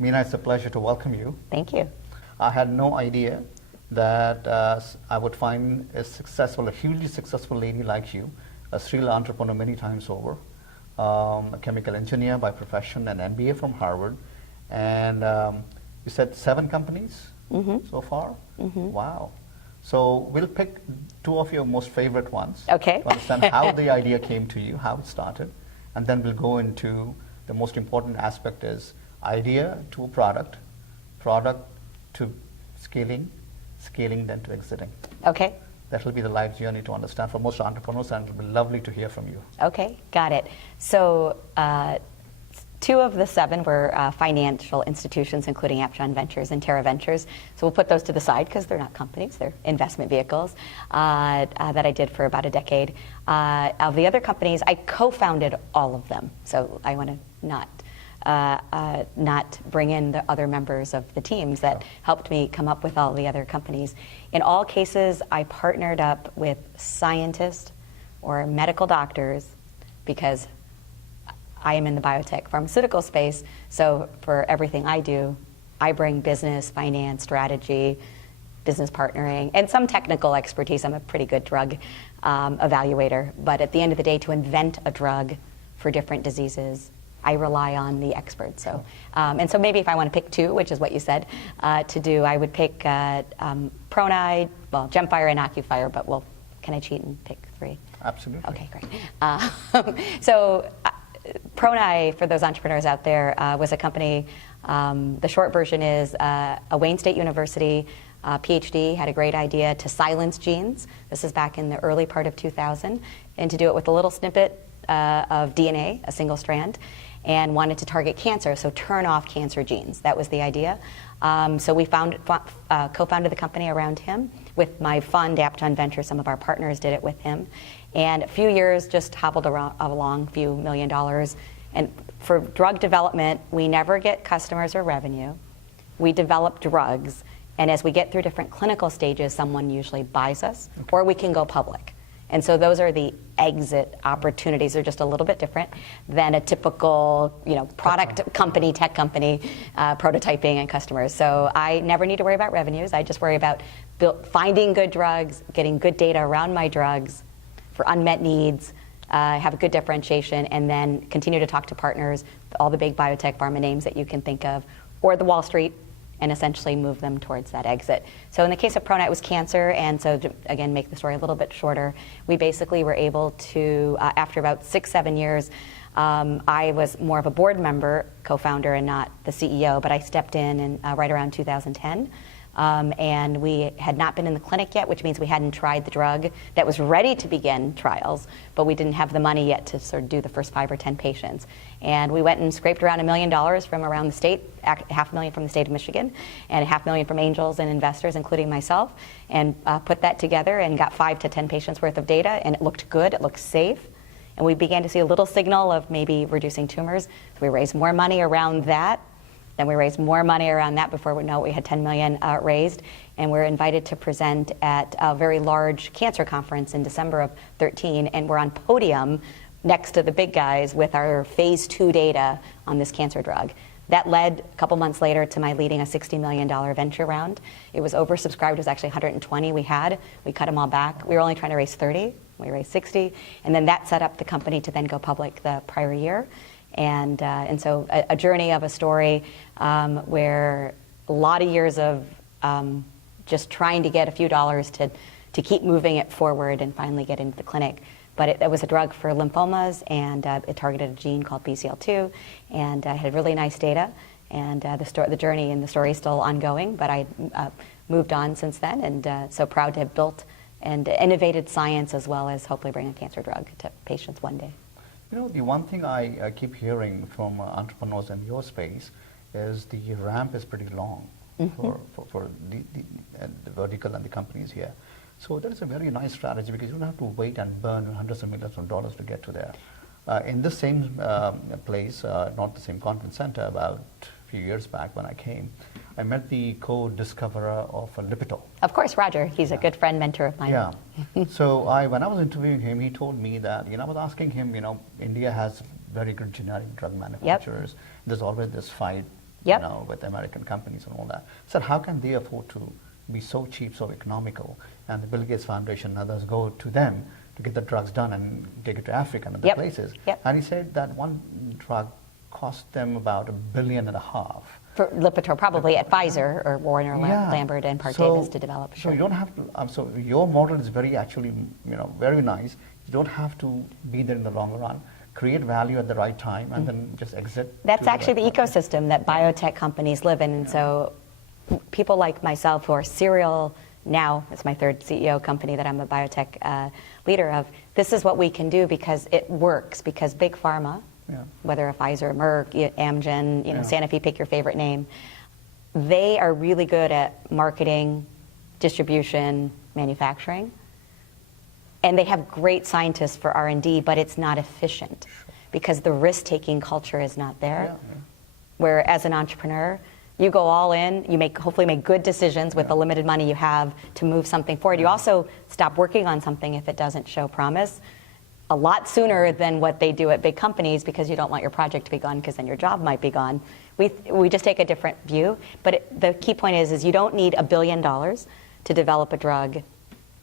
Mina, it's a pleasure to welcome you. Thank you. I had no idea that I would find a hugely successful lady like you, a serial entrepreneur many times over, a chemical engineer by profession, an MBA from Harvard, and you said 7 companies so far? Wow. So we'll pick 2 of your most favorite ones Okay. to understand how the idea came to you, how it started, and then we'll go into the most important aspect is idea to product to scaling then to exiting. Okay. That will be the life journey to understand for most entrepreneurs, and it'll be lovely to hear from you. Okay, got it. So 2 of the 7 were financial institutions, including Apjohn Ventures and Terra Ventures. So we'll put those to the side because they're not companies, they're investment vehicles that I did for about a decade. Of the other companies, I co-founded all of them. So I want to not bring in the other members of the teams that helped me come up with all the other companies. In all cases, I partnered up with scientists or medical doctors because I am in the biotech pharmaceutical space, so for everything I do, I bring business, finance, strategy, business partnering, and some technical expertise. I'm a pretty good drug evaluator, but at the end of the day, to invent a drug for different diseases, I rely on the experts. So, and so maybe if I want to pick 2, which is what you said, to do, I would pick Pronide, well, Gemfire and Ocuphire, but can I cheat and pick 3? Absolutely. Okay, great. So Pronide, for those entrepreneurs out there, was a company, the short version is a Wayne State University PhD had a great idea to silence genes. This is back in the early part of 2000, and to do it with a little snippet of DNA, a single strand, and wanted to target cancer, so turn off cancer genes. That was the idea. So we co-founded the company around him with my fund, Apjohn Ventures. Some of our partners did it with him. And a few years just hobbled along, a few $1 million. And for drug development, we never get customers or revenue. We develop drugs. And as we get through different clinical stages, someone usually buys us, or we can go public. And so those are the exit opportunities. They're just a little bit different than a typical, product company, tech company, prototyping and customers. So I never need to worry about revenues. I just worry about finding good drugs, getting good data around my drugs for unmet needs, have a good differentiation, and then continue to talk to partners, all the big biotech pharma names that you can think of, or the Wall Street, and essentially move them towards that exit. So in the case of Pronide, it was cancer, and so to, again, make the story a little bit shorter, we basically were able to, after about 6-7 years, I was more of a board member, co-founder, and not the CEO, but I stepped in right around 2010. And we had not been in the clinic yet, which means we hadn't tried the drug that was ready to begin trials, but we didn't have the money yet to sort of do the first 5 or 10 patients. And we went and scraped around $1 million from around the state, $500,000 from the state of Michigan, and $500,000 from angels and investors, including myself, and put that together and got 5 to 10 patients worth of data, and it looked good, it looked safe. And we began to see a little signal of maybe reducing tumors. So we raised more money around that. Then we raised more money around that before we know it, we had 10 million raised, and we're invited to present at a very large cancer conference in December of 13, and we're on podium next to the big guys with our phase 2 data on this cancer drug. That led a couple months later to my leading a $60 million venture round. It was oversubscribed. It was actually 120 we had. We cut them all back. We were only trying to raise 30. We raised 60, and then that set up the company to then go public the prior year. And so a journey of a story where a lot of years of just trying to get a few dollars to keep moving it forward and finally get into the clinic. But it was a drug for lymphomas, and it targeted a gene called BCL2, and had really nice data. And the journey and the story is still ongoing, but I moved on since then, and so proud to have built and innovated science as well as hopefully bring a cancer drug to patients one day. The one thing I keep hearing from entrepreneurs in your space is the ramp is pretty long for the vertical and the companies here. So that is a very nice strategy because you don't have to wait and burn hundreds of millions of dollars to get to there. In the same place, not the same conference center, about a few years back when I came, I met the co-discoverer of Lipitor. Of course, Roger. He's a good friend, mentor of mine. Yeah. So when I was interviewing him, he told me that, I was asking him, India has very good generic drug manufacturers. Yep. There's always this fight Yep. with American companies and all that. So how can they afford to be so cheap, so economical? And the Bill Gates Foundation and others go to them to get the drugs done and take it to Africa and other Yep. places. Yep. And he said that one drug cost them about $1.5 billion. For Lipitor, probably at Pfizer or Warner Lambert and Park Davis to develop. So you don't have to. So your model is very very nice. You don't have to be there in the long run. Create value at the right time and then just exit. That's actually the ecosystem that biotech companies live in, and so people like myself who are serial now, it's my third CEO company that I'm a biotech leader of. This is what we can do because it works. Because big pharma. Yeah. Whether a Pfizer, Merck, Amgen, Sanofi, pick your favorite name, they are really good at marketing, distribution, manufacturing, and they have great scientists for R&D, but it's not efficient because the risk-taking culture is not there. Yeah. Where as an entrepreneur, you go all in, you hopefully make good decisions with the limited money you have to move something forward. You also stop working on something if it doesn't show promise a lot sooner than what they do at big companies because you don't want your project to be gone because then your job might be gone. We just take a different view. But the key point is you don't need $1 billion to develop a drug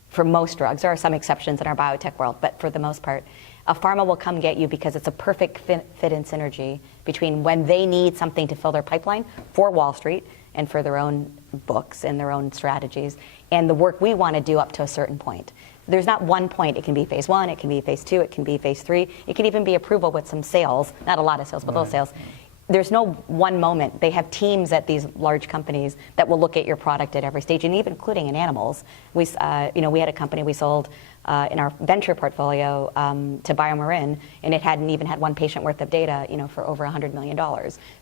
for most drugs. There are some exceptions in our biotech world, but for the most part, a pharma will come get you because it's a perfect fit and synergy between when they need something to fill their pipeline for Wall Street and for their own books and their own strategies, and the work we want to do up to a certain point. There's not one point. It can be phase 1, it can be phase 2, it can be phase 3. It can even be approval with some sales, not a lot of sales, but little sales. There's no one moment. They have teams at these large companies that will look at your product at every stage, and even including in animals. We had a company we sold in our venture portfolio to BioMarin, and it hadn't even had one patient worth of data, for over $100 million.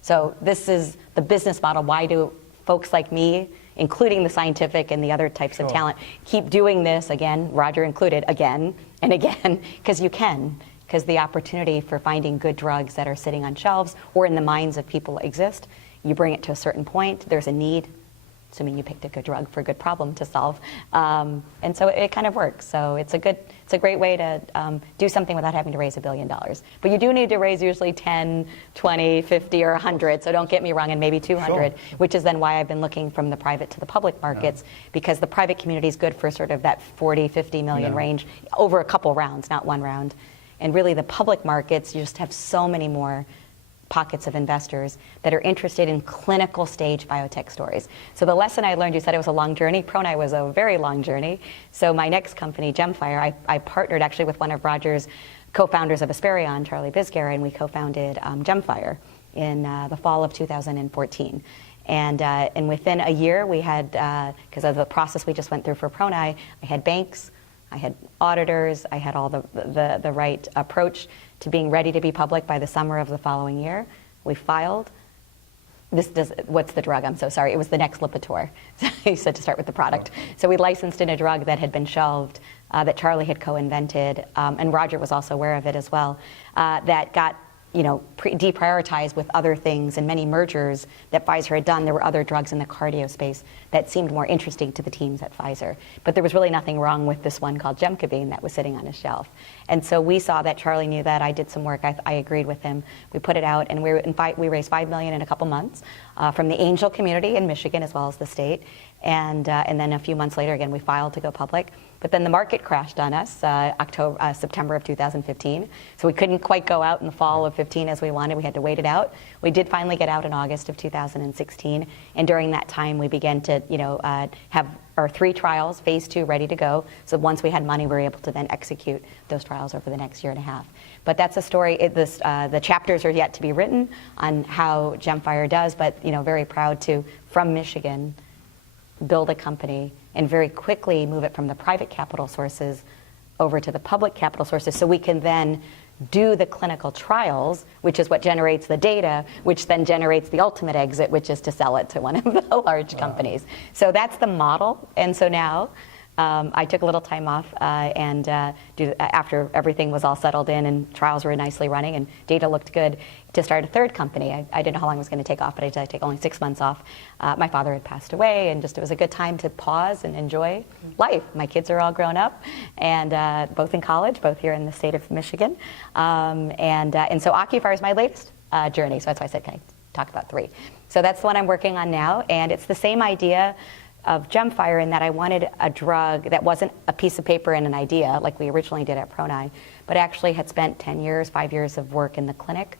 So this is the business model. Why do folks like me, including the scientific and the other types of talent, keep doing this again, Roger included, again and again, because you can. Because the opportunity for finding good drugs that are sitting on shelves or in the minds of people exist. You bring it to a certain point, there's a need, assuming you picked a good drug for a good problem to solve. And so it kind of works. So it's a great way to do something without having to raise $1 billion. But you do need to raise usually 10, 20, 50, or 100. So don't get me wrong, and maybe 200, which is then why I've been looking from the private to the public markets, because the private community is good for sort of that 40, 50 million range over a couple rounds, not one round. And really the public markets, you just have so many more pockets of investors that are interested in clinical stage biotech stories. So the lesson I learned, you said it was a long journey. Pronai was a very long journey. So my next company, Gemfire, I partnered actually with one of Roger's co-founders of Asperion, Charlie Bisguer, and we co-founded Gemfire in the fall of 2014. And within a year, we had, because of the process we just went through for Pronai, I had banks, I had auditors, I had all the right approach to being ready to be public by the summer of the following year. We filed. What's the drug? I'm so sorry. It was the next Lipitor. He said to start with the product. So we licensed in a drug that had been shelved, that Charlie had co-invented, and Roger was also aware of it as well, that got deprioritized with other things and many mergers that Pfizer had done. There were other drugs in the cardio space that seemed more interesting to the teams at Pfizer. But there was really nothing wrong with this one called Gemcabine that was sitting on a shelf. And so we saw that. Charlie knew that. I did some work. I agreed with him. We put it out, and we raised $5 million in a couple months from the angel community in Michigan as well as the state. And then a few months later, again, we filed to go public. But then the market crashed on us September of 2015. So we couldn't quite go out in the fall of 15 as we wanted. We had to wait it out. We did finally get out in August of 2016. And during that time, we began to have our 3 trials, phase 2, ready to go. So once we had money, we were able to then execute those trials over the next year and a half. But that's a story. The chapters are yet to be written on how Gemfire does, but very proud to, from Michigan, build a company and very quickly move it from the private capital sources over to the public capital sources so we can then do the clinical trials, which is what generates the data, which then generates the ultimate exit, which is to sell it to one of the large companies. So that's the model. And so now I took a little time off after everything was all settled in and trials were nicely running and data looked good, to start a third company. I didn't know how long I was going to take off, but I did take only 6 months off. My father had passed away, and it was a good time to pause and enjoy life. My kids are all grown up, and both in college, both here in the state of Michigan. And so Ocuphire is my latest journey. So that's why I said, can I talk about 3. So that's the one I'm working on now, and it's the same idea of Gemfire in that I wanted a drug that wasn't a piece of paper and an idea like we originally did at Pronai, but actually had spent 10 years, 5 years of work in the clinic,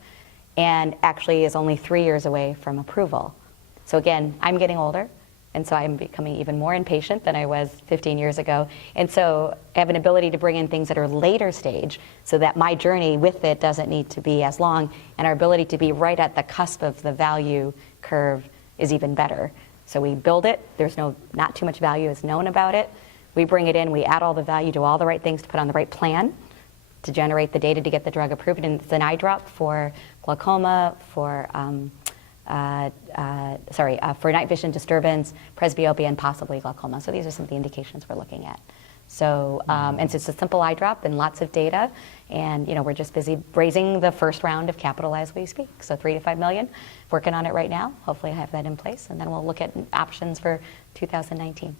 and actually is only 3 years away from approval. So again, I'm getting older, and so I'm becoming even more impatient than I was 15 years ago. And so I have an ability to bring in things that are later stage so that my journey with it doesn't need to be as long, and our ability to be right at the cusp of the value curve is even better. So we build it, there's not too much value is known about it. We bring it in, we add all the value, do all the right things to put on the right plan to generate the data to get the drug approved. And it's an eye drop for glaucoma, for night vision disturbance, presbyopia, and possibly glaucoma. So these are some of the indications we're looking at. So, and so it's a simple eye drop and lots of data. And, we're just busy raising the first round of capital as we speak. So 3 to 5 million, working on it right now. Hopefully I have that in place. And then we'll look at options for 2019.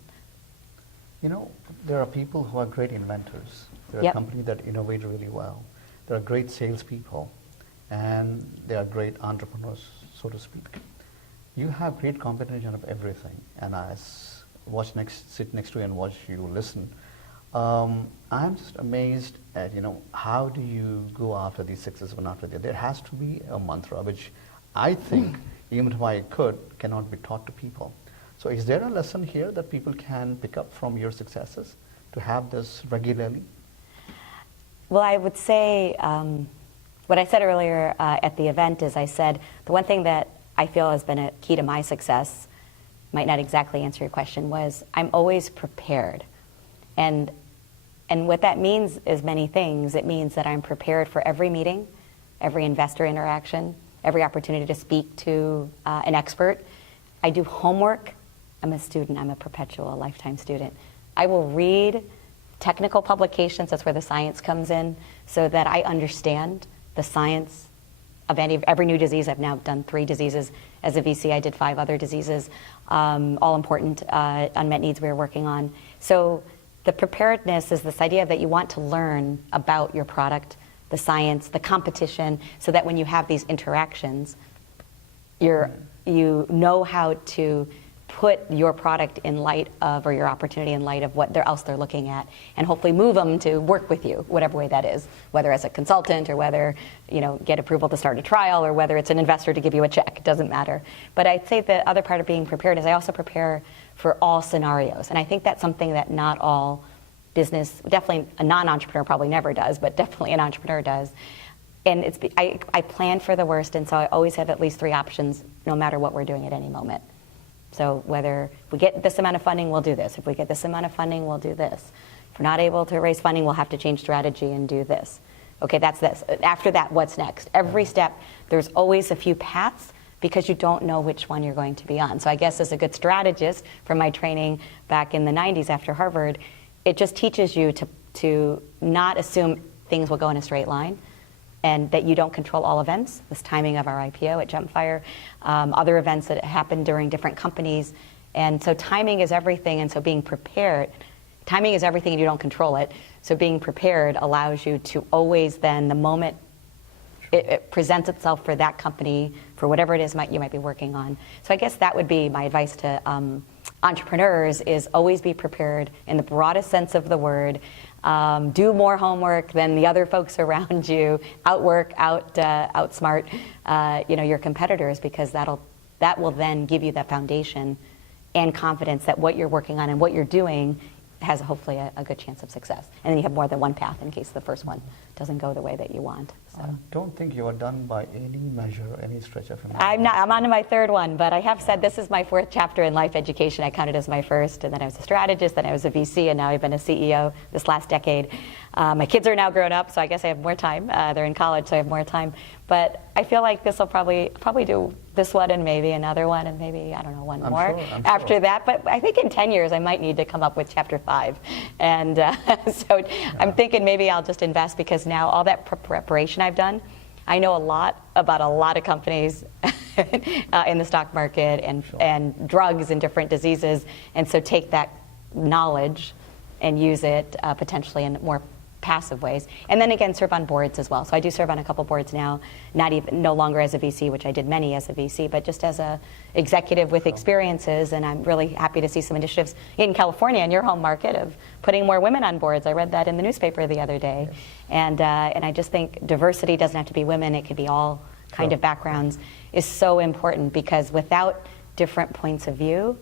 There are people who are great inventors. There are companies that innovate really well. There are great salespeople. And they are great entrepreneurs, so to speak. You have great combination of everything. And I sit next to you and watch you listen. I'm just amazed at, how do you go after these successes one after the other? There has to be a mantra, which I think, even if I could, cannot be taught to people. So is there a lesson here that people can pick up from your successes to have this regularly? Well, I would say, what I said earlier at the event is I said, the one thing that I feel has been a key to my success, might not exactly answer your question, was I'm always prepared. And what that means is many things. It means that I'm prepared for every meeting, every investor interaction, every opportunity to speak to an expert. I do homework. I'm a student. I'm a perpetual lifetime student. I will read technical publications. That's where the science comes in, so that I understand the science of every new disease. I've now done 3 diseases. As a VC, I did 5 other diseases, all important unmet needs we were working on. So the preparedness is this idea that you want to learn about your product, the science, the competition, so that when you have these interactions, you know how to put your product in light of, or your opportunity in light of what else they're looking at, and hopefully move them to work with you, whatever way that is, whether as a consultant or whether, get approval to start a trial, or whether it's an investor to give you a check, it doesn't matter. But I'd say the other part of being prepared is I also prepare for all scenarios. And I think that's something that not all business, definitely a non-entrepreneur probably never does, but definitely an entrepreneur does. And I plan for the worst, and so I always have at least 3 options no matter what we're doing at any moment. So whether we get this amount of funding, we'll do this. If we get this amount of funding, we'll do this. If we're not able to raise funding, we'll have to change strategy and do this. Okay, that's this. After that, what's next? Every step, there's always a few paths because you don't know which one you're going to be on. So I guess as a good strategist from my training back in the 90s after Harvard, it just teaches you to not assume things will go in a straight line, and that you don't control all events, this timing of our IPO at Gemfire, other events that happen during different companies. And so timing is everything, and so being prepared, timing is everything and you don't control it. So being prepared allows you to always then, the moment it presents itself for that company, for whatever it is you might be working on. So I guess that would be my advice to entrepreneurs, is always be prepared in the broadest sense of the word. Do more homework than the other folks around you. Outwork, outsmart, your competitors, because that will then give you that foundation and confidence that what you're working on and what you're doing has hopefully a good chance of success. And then you have more than one path in case the first one doesn't go the way that you want. So. I don't think you are done by any measure, any stretch of imagination. I'm on to my 3rd one, but I have said this is my 4th chapter in life education. I counted as my first, and then I was a strategist, then I was a VC, and now I've been a CEO this last decade. My kids are now grown up, so I guess I have more time. They're in college, so I have more time. But I feel like this will probably do this one and maybe another one and maybe, I don't know, one more after that. But I think in 10 years I might need to come up with chapter 5. And so I'm thinking maybe I'll just invest, because now all that preparation I've done, I know a lot about a lot of companies in the stock market and drugs and different diseases. And so take that knowledge and use it potentially in more passive ways. And then again, serve on boards as well. So I do serve on a couple boards now, no longer as a VC, which I did many as a VC, but just as a executive with experiences. And I'm really happy to see some initiatives in California, in your home market, of putting more women on boards. I read that in the newspaper the other day. And I just think diversity doesn't have to be women, it could be all kind of backgrounds, is so important, because without different points of view,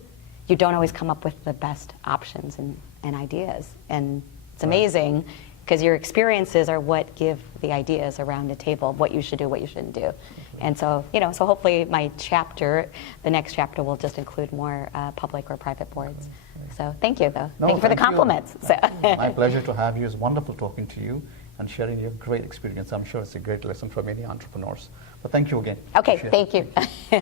you don't always come up with the best options and ideas. And it's amazing, because your experiences are what give the ideas around a table of what you should do, what you shouldn't do. And so, so hopefully my chapter, the next chapter, will just include more public or private boards. So thank you, though. No, thank you for the compliments. So. My pleasure to have you. It's wonderful talking to you and sharing your great experience. I'm sure it's a great lesson for many entrepreneurs. But thank you again. Okay, thank you.